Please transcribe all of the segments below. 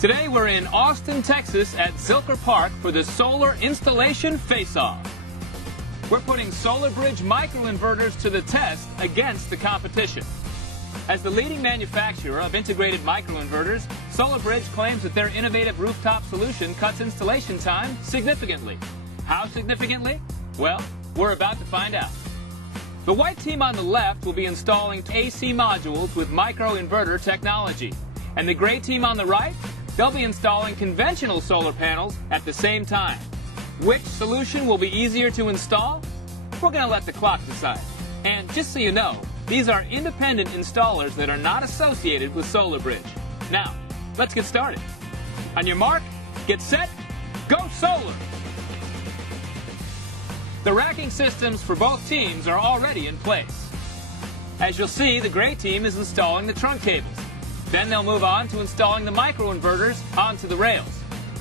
Today we're in Austin, Texas at Zilker Park for the Solar Installation Face-Off. We're putting SolarBridge microinverters to the test against the competition. As the leading manufacturer of integrated microinverters, SolarBridge claims that their innovative rooftop solution cuts installation time significantly. How significantly? Well, we're about to find out. The white team on the left will be installing AC modules with microinverter technology. And the gray team on the right, they'll be installing conventional solar panels at the same time. Which solution will be easier to install? We're going to let the clock decide. And just so you know, these are independent installers that are not associated with SolarBridge. Now, let's get started. On your mark, get set, go solar! The racking systems for both teams are already in place. As you'll see, the gray team is installing the trunk cables. Then they'll move on to installing the microinverters onto the rails.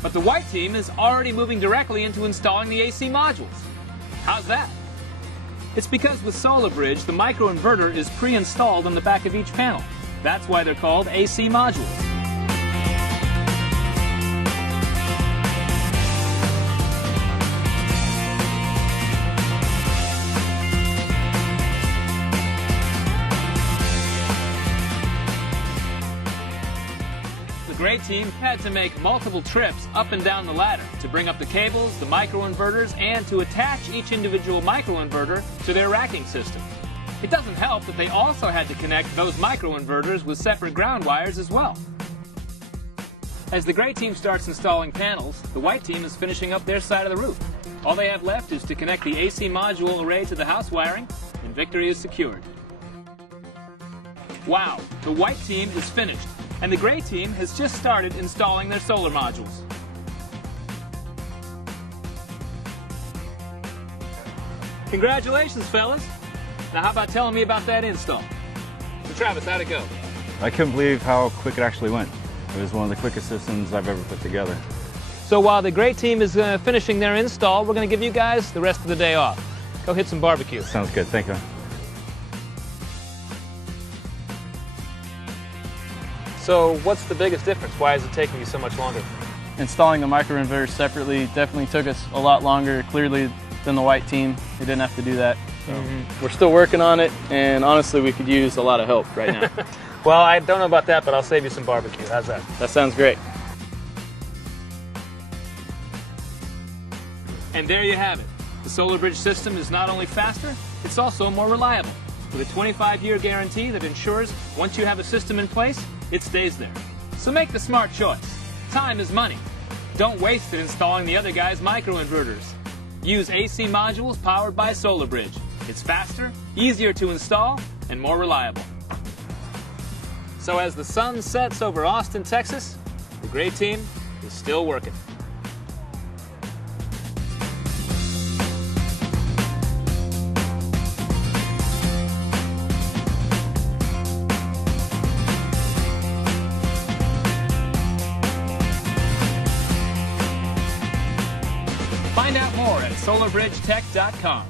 But the white team is already moving directly into installing the AC modules. How's that? It's because with SolarBridge, the microinverter is pre-installed on the back of each panel. That's why they're called AC modules. The gray team had to make multiple trips up and down the ladder to bring up the cables, the microinverters, and to attach each individual microinverter to their racking system. It doesn't help that they also had to connect those microinverters with separate ground wires as well. As the gray team starts installing panels, the white team is finishing up their side of the roof. All they have left is to connect the AC module array to the house wiring, and victory is secured. Wow, the white team is finished, and the gray team has just started installing their solar modules. Congratulations, fellas. Now how about telling me about that install? So Travis, how'd it go? I couldn't believe how quick it actually went. It was one of the quickest systems I've ever put together. So while the gray team is finishing their install, we're going to give you guys the rest of the day off. Go hit some barbecue. Sounds good, thank you. So what's the biggest difference? Why is it taking you so much longer? Installing the microinverters separately definitely took us a lot longer, clearly, than the white team. They didn't have to do that. So. We're still working on it, and honestly, we could use a lot of help right now. Well, I don't know about that, but I'll save you some barbecue. How's that? That sounds great. And there you have it. The SolarBridge system is not only faster, it's also more reliable. With a 25-year guarantee that ensures once you have a system in place, it stays there. So make the smart choice. Time is money. Don't waste it installing the other guy's microinverters. Use AC modules powered by SolarBridge. It's faster, easier to install, and more reliable. So as the sun sets over Austin, Texas, the gray team is still working. Find out more at solarbridgetech.com.